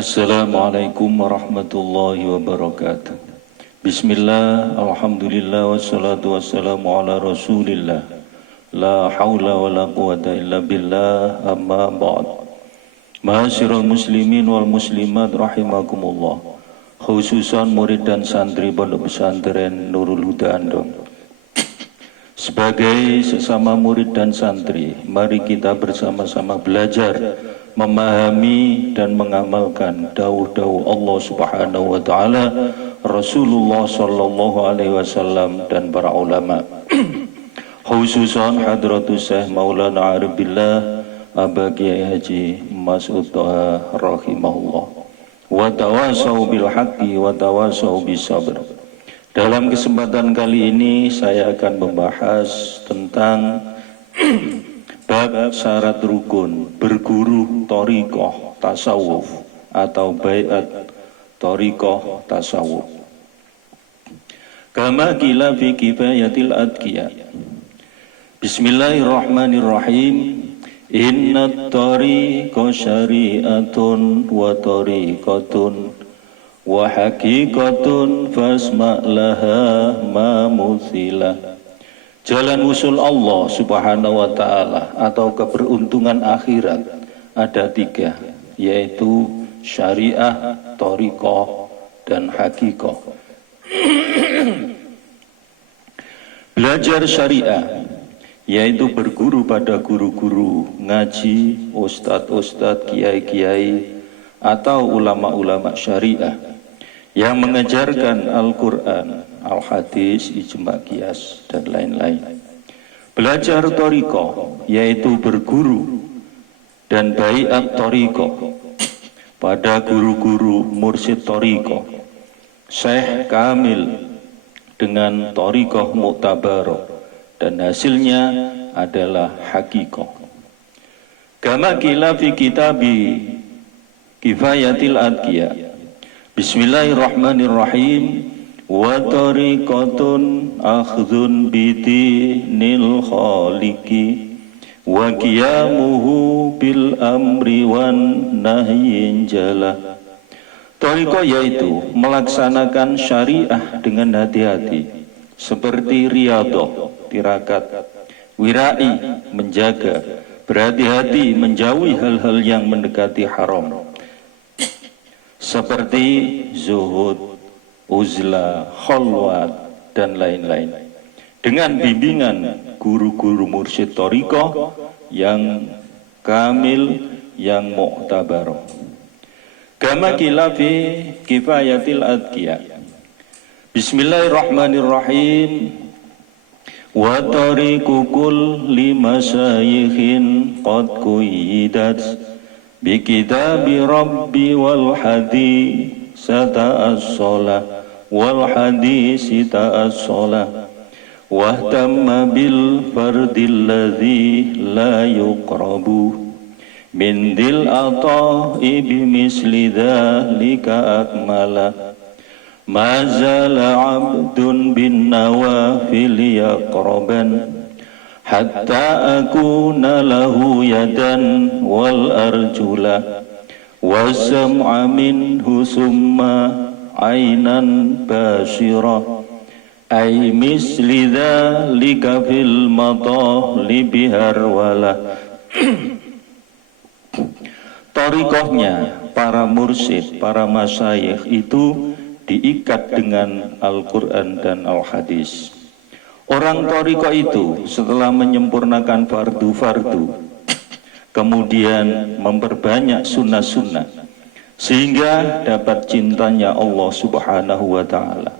Assalamualaikum warahmatullahi wabarakatuh. Bismillah, alhamdulillah, wassalatu wassalamu ala rasulillah. La hawla wa la quwata illa billah, amma ba'd. Ma'asyiral muslimin wal muslimat rahimakumullah. Khususan murid dan santri Pondok Pesantren Nurul Huda Andong. Sebagai sesama murid dan santri, mari kita bersama-sama belajar, memahami dan mengamalkan dawuh-dawuh Allah Subhanahu wa taala, Rasulullah sallallahu alaihi wasallam dan para ulama. Khususan Hadratus Syekh Maulana Arabillah Aba Kiai Haji Mas'ud Thaha rahimahullah. Wa tawasau bil haqqi wa tawasau bis sabr. Dalam kesempatan kali ini saya akan membahas tentang bab syarat rukun berguru thariqah tasawuf atau baiat thariqah tasawuf. Kama qila fi kifayatil adqiya. Bismillahirrahmanirrahim. Inna thariqa syari'atun wa thariqatun wa haqiqatun fasma' laha ma muthilah. Jalan usul Allah Subhanahu wa ta'ala atau keberuntungan akhirat ada tiga, yaitu syariah, thariqah, dan haqiqah. Belajar syariah yaitu berguru pada guru-guru ngaji, ustadz-ustadz, kiai-kiai atau ulama-ulama syariah yang mengajarkan Al-Quran, Al-Hadis, Ijma' Qiyas, dan lain-lain. Belajar thariqah yaitu berguru dan baiat thariqah pada guru-guru mursyid thariqah, Syekh Kamil dengan thariqah Mu'tabarah, dan hasilnya adalah haqiqah. Kama qila fi kitabi Kifayatil Adqiya. Bismillahirrahmanirrahim. Wa tariqatun akhdhun bidinil khaliqi wa qiyamuhu bil amri wan nahyin jala. Tariqah yaitu melaksanakan syariah dengan hati-hati, seperti riyadhah, tirakat, wirai, menjaga, berhati-hati menjauhi hal-hal yang mendekati haram, seperti zuhud, uzlah, khalwat, dan lain-lain, dengan bimbingan guru-guru mursyid thariqah yang kamil, yang mu'tabarah. Kama qila fi kifayatil adqiya. Bismillahirrahmanirrahim. Wa tariqu kulli masyayikhin qad kuyidat bi kitabi rabbi wal hadisata as-shalah wal hadisita as-shalah wahtamma bil fardil ladzi la yuqrabu min dil ata'i bimisli dhalika akmala ma zala abdun bin nawafil yaqraban hatta akuna lahu yadan wal arjula wasam'a minhu summa aynan basira ay misli dhalika fil matahli harwala. Thariqahnya para mursyid, para masyayikh itu diikat dengan Al-Quran dan Al-Hadis. Orang thariqah itu setelah menyempurnakan fardu-fardu, kemudian memperbanyak sunnah-sunnah, sehingga dapat cintanya Allah Subhanahu wa ta'ala.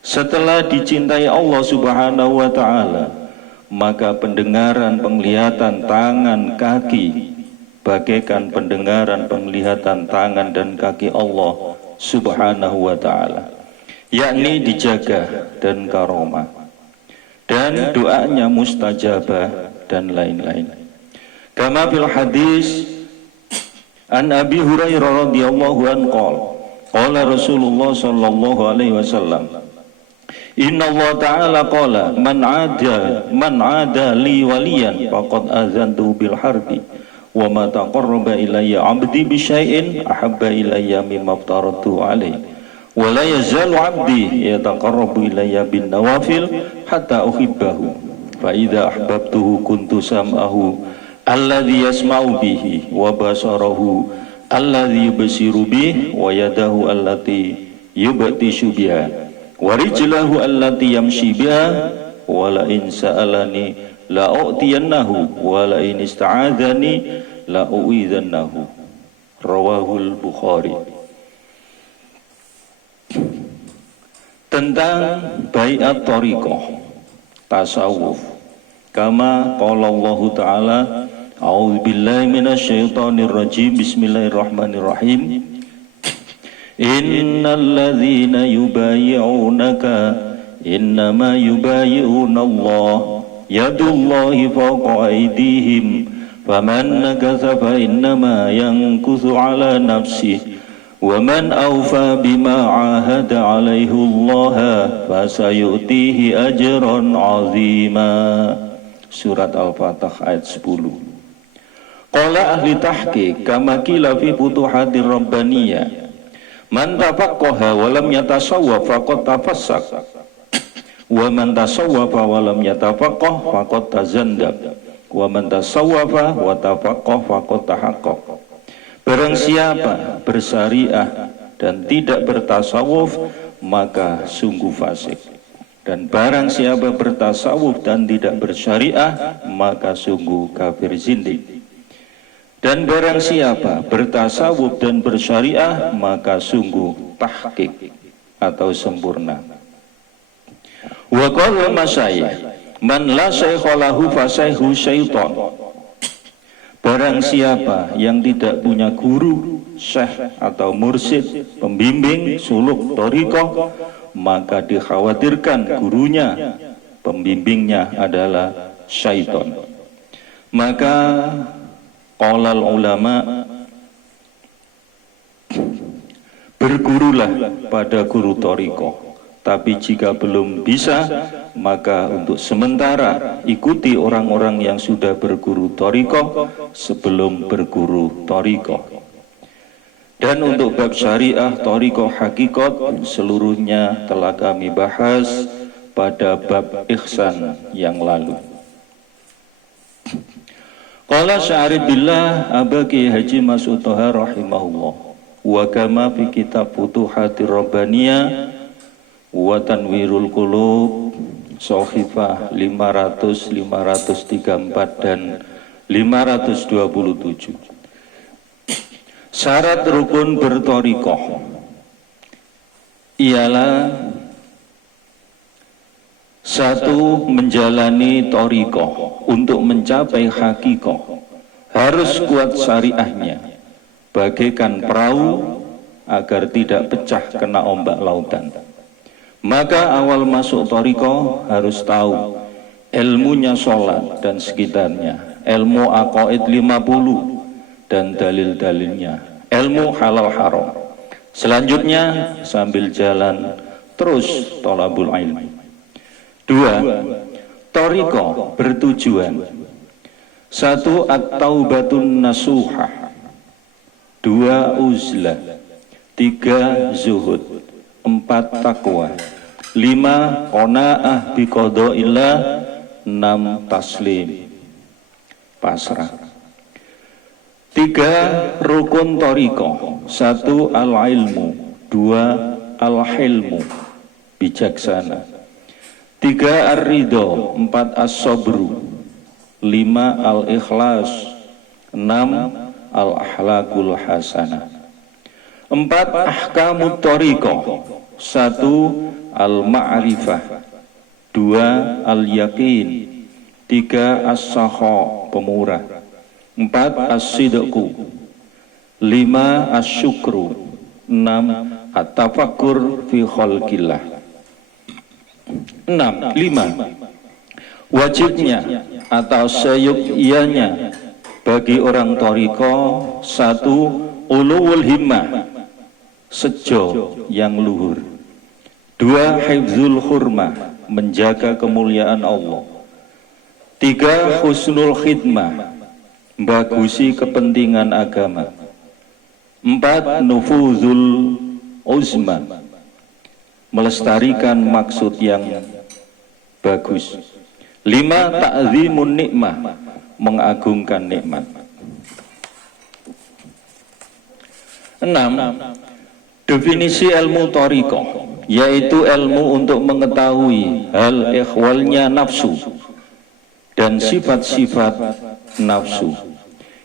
Setelah dicintai Allah Subhanahu wa ta'ala, maka pendengaran, penglihatan, tangan, kaki bagaikan pendengaran, penglihatan, tangan, dan kaki Allah Subhanahu wa ta'ala, yakni dijaga dan karomah, dan doanya mustajabah, dan lain-lain. Kama fil hadis an Abi Hurairah radhiyallahu anhu qala Rasulullah sallallahu alaihi wasallam, Inna Allah Ta'ala qala man ada li waliyan faqad azantu bil harbi wa ma taqarraba ilayya 'abdi bi syai'in ahabba ilayya mimma aftaratu 'alaihi wa la yazalu 'abdi yataqarrabu ilayya bin nawafil hatta uhibbahu fa idza ahbabtuhu kuntu sam'ahu alladhi yasma'u bihi wa basarahu alladhi yubsiru bihi wa yadahu allati yubtishu biha wa rijlahu allati yamshi biha wa la in sa'alani la u'tiyannahu wa la in ista'adhani la u'idhannahu. Rawahul Bukhari. Tentang baiat thariqah, tasawuf, kama qala Allah Ta'ala, a'udzu billahi minasy syaithanir rajim, bismillahirrahmanirrahim. Innal ladzina yubayyi'unaka innama yubayyi'una Allah yadullahi fawqa aydihim faman nakatha fa innama yankuthu ala nafsihi wa man awfa bima ahada alaihi Allah fasayutihi ajran azima. Surat Al-Fatah ayat 10. Qala ahli tahqiq kama qila fi futuhatir rabbaniyah man tafaqqaha wa lam yatasawwaf faqad tafassak wa man tasawwafa wa lam yatafaqqah faqad tazandaq wa man tasawwafa wa tafaqqah faqad tahaqqaq. Barang siapa bersyariah dan tidak bertasawuf maka sungguh fasik, dan barang siapa bertasawuf dan tidak bersyariah maka sungguh kafir zindik. Dan barang siapa bertasawuf dan bersyariah maka sungguh tahqiq atau sempurna. Wa qala masyayikh man la syaikha lahu fa syaihu syaitan. Barang siapa yang tidak punya guru, syekh atau mursyid, pembimbing, suluk, thariqah, maka dikhawatirkan gurunya, pembimbingnya adalah syaitan. Maka qalal ulama, bergurulah pada guru thariqah. Tapi jika belum bisa, maka untuk sementara ikuti orang-orang yang sudah berguru thariqah sebelum berguru thariqah. Dan untuk bab syariah, thariqah, hakikat, seluruhnya telah kami bahas pada bab ihsan yang lalu. Qala sya'arif billah Abaki Haji Mas'ud Toha rahimahullah wa kama fi kitab Futuhatir Rabbaniyah wa Tanwirul Qulub Sohifah 500, 534 dan 527. Syarat rukun berthariqah ialah: satu, menjalani thariqah untuk mencapai hakikah harus kuat syariahnya, bagaikan perahu agar tidak pecah kena ombak lautan. Maka awal masuk thariqah harus tahu ilmunya sholat dan sekitarnya, ilmu aqaid 50 dan dalil-dalilnya, ilmu halal haram. Selanjutnya sambil jalan terus thalabul ilmi. 2. Thariqah bertujuan: 1. At-taubatun nasuhah, 2. Uzlah, 3. Zuhud, 4. Taqwa, 5. Qanaah biqada'illah, 6. Taslim, pasrah. 3. Rukun thariqah: 1. Al-ilmu, 2. Al-hilmu, bijaksana, 3. Ar-ridho, 4. As-sabru, 5. Al-ikhlas, 6. Al-ahlakul hasanah. 4. Ahkamut thariqah: 1. Al-ma'rifah, 2. Al-yaqin, 3. As-sakha, pemurah, 4. As-sidqu, 5. As-syukru, 6. At-tafakkur fi khalqillah. 5. Wajibnya atau seyukianya bagi orang thariqah: 1. Uluwul himmah, sejo yang luhur, 2. Hifzul hurmah, menjaga kemuliaan Allah, 3. Husnul khidmah, Bagusi kepentingan agama. 4. Nufuzul uzma, melestarikan maksud yang bagus. 5. Ta'zimun nikmah, mengagungkan nikmat. 6. Definisi ilmu thariqah, yaitu ilmu untuk mengetahui hal ihwalnya nafsu dan sifat-sifat nafsu.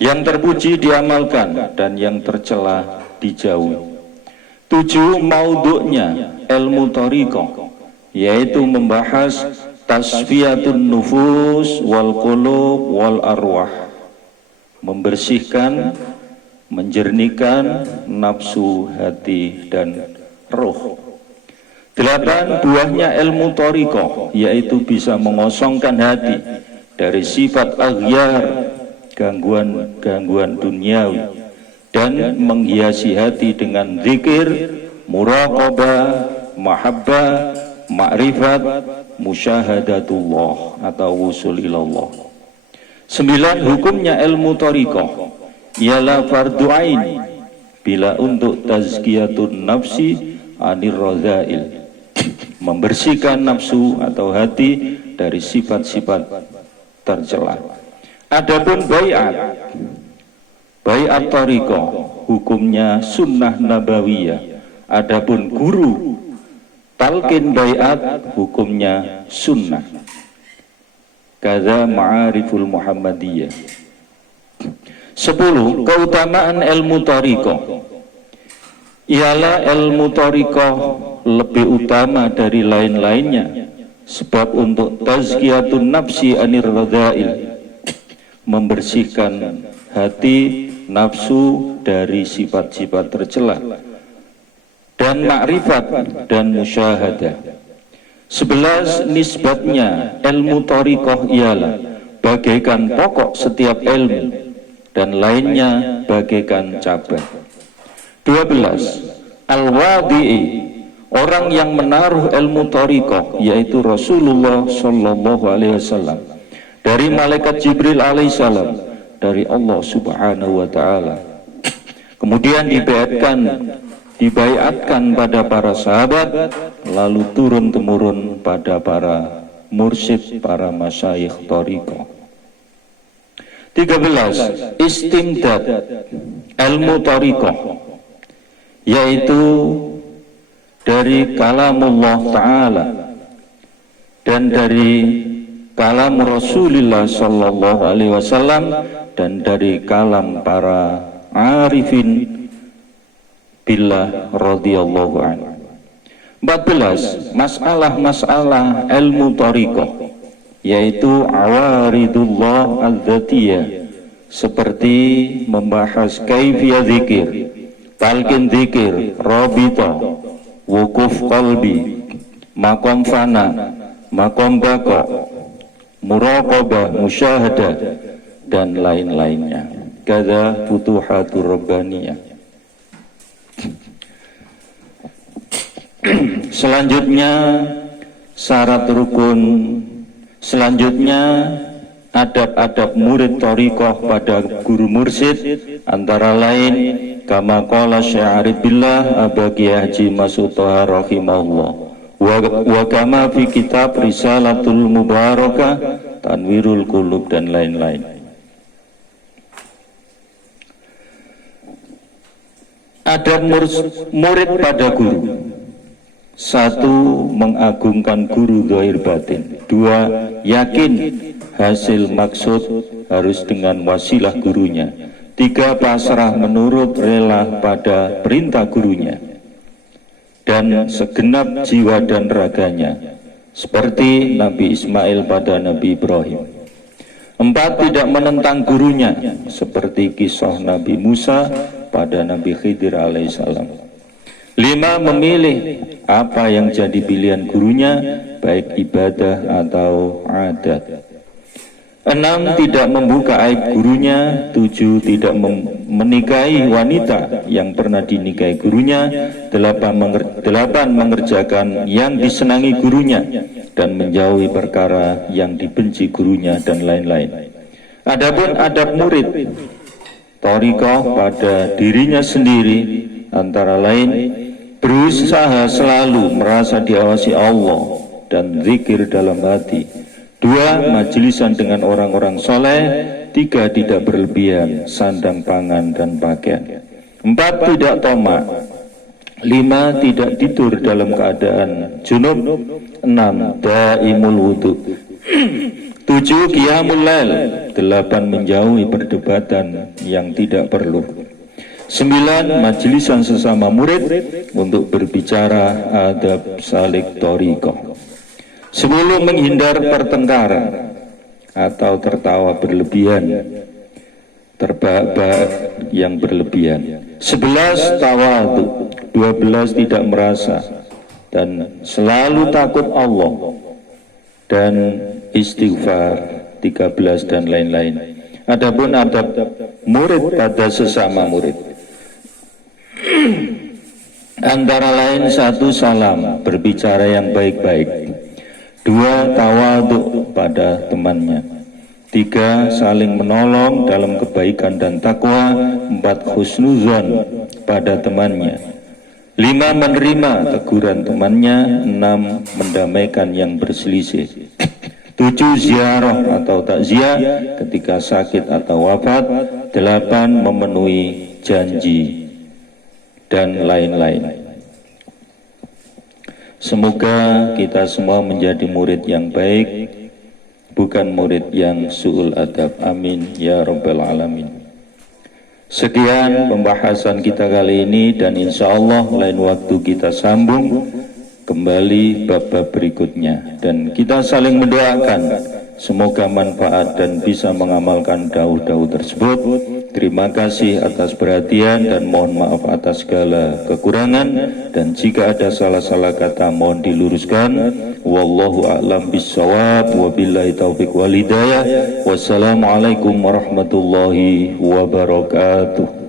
Yang terpuji diamalkan dan yang tercela dijauhi. 7. Maudhu'nya ilmu thariqah, yaitu membahas tasfiyatun nufus wal qulub wal arwah, membersihkan, menjernihkan nafsu, hati, dan roh. 8. Buahnya ilmu thariqah, yaitu bisa mengosongkan hati dari sifat aghyar, gangguan duniawi, dan menghiasi hati dengan zikir, muraqabah, mahabbah, ma'rifat, musyahadatullah atau wusul ilallah. 9. Hukumnya ilmu thariqah ialah fardu ain bila untuk tazkiyatun nafsi anir radzail, membersihkan nafsu atau hati dari sifat-sifat tercela. Adapun bai'at thariqah hukumnya sunnah nabawiyah. Adapun guru talqin bai'at hukumnya sunnah. Kadza ma'ariful muhammadiyah. 10. Keutamaan ilmu thariqah ialah ilmu thariqah lebih utama dari lain-lainnya, sebab untuk tazkiyatun nafsi anir radzail, membersihkan hati nafsu dari sifat-sifat tercela, dan ma'rifat dan musyahadah. 11. Nisbatnya ilmu thariqah ialah bagaikan pokok setiap ilmu dan lainnya bagaikan cabang. 12. Al-wadi'i, orang yang menaruh ilmu thariqah, yaitu Rasulullah sallallahu alaihi wasallam, dari malaikat Jibril alaihissalam, dari Allah subhanahu wa ta'ala. Kemudian dibaiatkan pada para sahabat, lalu turun-temurun pada para mursyid, para masyayikh thariqah. 13. Istimdad ilmu thariqah, yaitu dari kalamullah ta'ala dan dari kalam Rasulullah sallallahu alaihi wasallam dan dari kalam para arifin billah radhiyallahu anhu. 14. Masalah-masalah ilmu thariqah, yaitu awaridullah al-dzatiyah, seperti membahas kaifiyah zikir, talqin zikir, rabita, wukuf qalbi, maqam fana, maqam baqa, muraqabah, musyahadah, dan lain-lainnya. Kadza futuhatur rabbaniyah. Selanjutnya syarat rukun. Selanjutnya adab-adab murid thariqah pada guru mursyid, antara lain kama qala Syekh Billah Abaqi Haji Mas'ud Thaha rahimahullah wa kama fi kitab Risalatul Mubarakah Tanwirul Qulub, dan lain-lain. Adab murid pada guru. 1. Mengagungkan guru zahir batin. 2. Yakin hasil maksud harus dengan wasilah gurunya. 3. Pasrah menurut rela pada perintah gurunya dan segenap jiwa dan raganya, seperti Nabi Ismail pada Nabi Ibrahim. 4. Tidak menentang gurunya, seperti kisah Nabi Musa pada Nabi Khidir alaihissalam. 5. Memilih apa yang jadi pilihan gurunya, baik ibadah atau adat. 6. Tidak membuka aib gurunya. 7. Tidak menikahi wanita yang pernah dinikahi gurunya. 8. Mengerjakan yang disenangi gurunya dan menjauhi perkara yang dibenci gurunya, dan lain-lain. Adapun adab murid thariqah pada dirinya sendiri antara lain berusaha selalu merasa diawasi Allah dan zikir dalam hati. 2. Majlisan dengan orang-orang soleh. 3. Tidak berlebihan sandang pangan dan pakaian. 4. Tidak tamak. 5. Tidak tidur dalam keadaan junub. 6. Daimul wudu. 7. Qiyamul lail. 8. Menjauhi perdebatan yang tidak perlu. 9. Majlisan sesama murid untuk berbicara adab salik thariqah. 10. Menghindar pertengkaran atau tertawa berlebihan, terbahak-bahak yang berlebihan. 11. Tawadhu. 12. Tidak merasa dan selalu takut Allah dan istighfar. 13 dan lain-lain. Adapun adab murid pada sesama murid antara lain 1. Salam, berbicara yang baik-baik. 2. Tawadhu pada temannya. 3. Saling menolong dalam kebaikan dan takwa. 4. Husnuzon pada temannya. 5. Menerima teguran temannya. 6. Mendamaikan yang berselisih. 7. Ziarah atau takziah ketika sakit atau wafat. 8. Memenuhi janji dan lain-lain. Semoga kita semua menjadi murid yang baik, bukan murid yang su'ul adab. Amin ya rabbal alamin. Sekian pembahasan kita kali ini, dan insya Allah lain waktu kita sambung kembali bab-bab berikutnya, dan kita saling mendoakan semoga manfaat dan bisa mengamalkan dawuh-dawuh tersebut. Terima kasih atas perhatian dan mohon maaf atas segala kekurangan, dan jika ada salah-salah kata mohon diluruskan. Wallahu a'lam bissawab, wabillahi taufiq wal hidayah. Wassalamualaikum warahmatullahi wabarakatuh.